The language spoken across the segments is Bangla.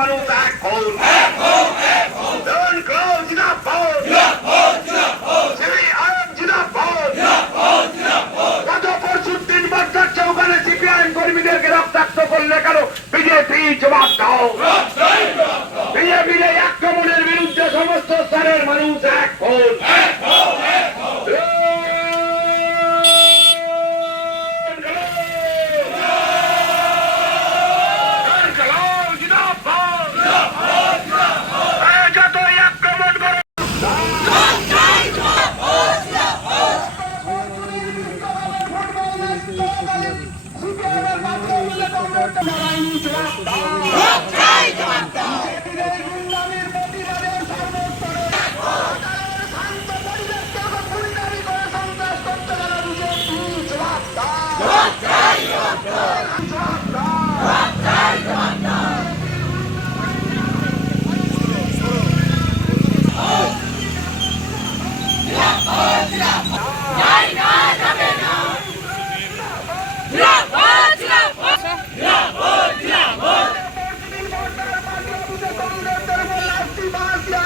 মানুষ এক হন। গত পরশু 3 বার যাচ্ছে ওখানে সিপিআইএম কর্মীদেরকে রক্তাক্ত করলে কেন বিজেপি জবাব দাও। বিজেপির এই আক্রমণের বিরুদ্ধে সমস্ত স্তরের মানুষ এক হন।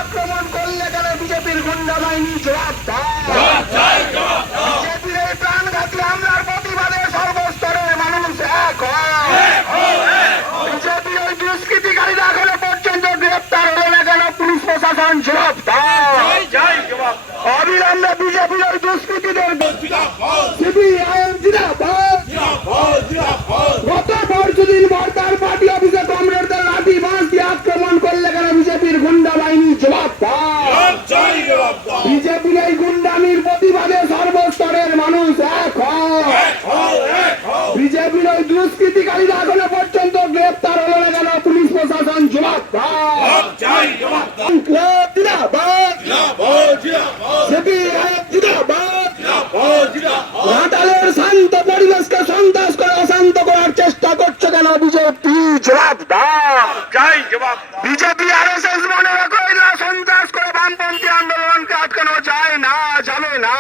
আক্রমণ করলে গেলে বিজেপির গুন্ডা বাহিনী জবাব দেয়। বিজেপির এই প্রাণঘাতী হামলার প্রতিবাদে সর্বস্তরের মানুষ এক হয়। বিজেপির ওই দুষ্কৃতিকারীরা এখনো পর্যন্ত গ্রেপ্তার হলো না কেন পুলিশ প্রশাসন জবাব দেয়। অবিলম্বে বিজেপির ওই দুষ্কৃতীদের সিপিআইএম জিন্দাবাদ। গত পরশুদিন বর্দার পার্টি অফিসে কমরেডদের লাঠি বাঁশ দিয়ে আক্রমণ করলে কেন বিজেপির গুন্ডা বাহিনী জবাব দেয়। বিজেপির এই গুন্ডামির প্রতিবাদে সর্বস্তরের মানুষ এক হয়। বিজেপির ওই দুষ্কৃতিকারীরা এখনো পর্যন্ত গ্রেপ্তার হলো না কেন পুলিশ প্রশাসন জবাব দেয়। ঘাটালের শান্ত পরিবেশকে সন্ত্রাস করে অশান্ত করার চেষ্টা করছে কেন বিজেপি জবাব দেয়। বিজেপি আরএসএস মনে রাখো এরা সন্ত্রাস করে বামপন্থী আন্দোলনকে আটকানো যায় না, যাবে না।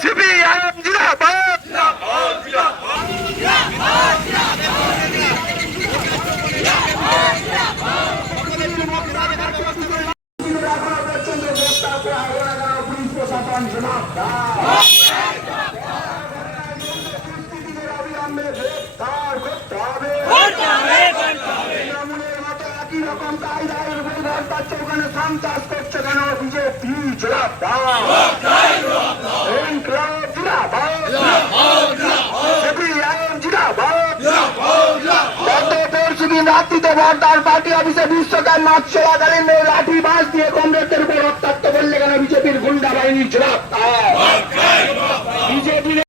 সিপিআইএম জিন্দাবাদ। পুলিশ প্রশাসন জবাব অবিলম্বে গ্রেপ্তার করতে হবে। তৃণমূলের মতো একই রকম কায়দার উপর ঘটাচ্ছে ওখানে সন্ত্রাস করছে কেন বিজেপি জবাব রাত্রিতে বর্দার পার্টি অফিসে বিশ্বকাপ মাঠ চলাকালীন লাঠি বাঁশ দিয়ে কমরেডদের উপর রক্তাক্ত করলে কেন বিজেপির গুন্ডা বাহিনীর জবাব